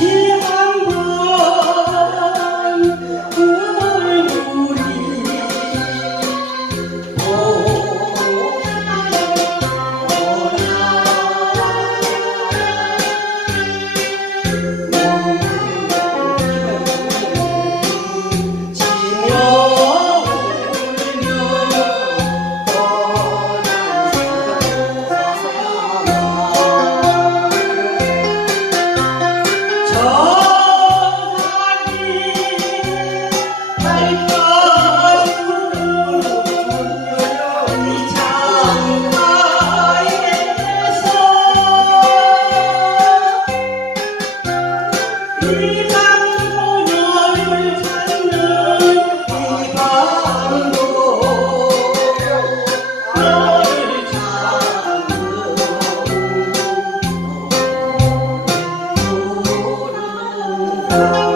you. Música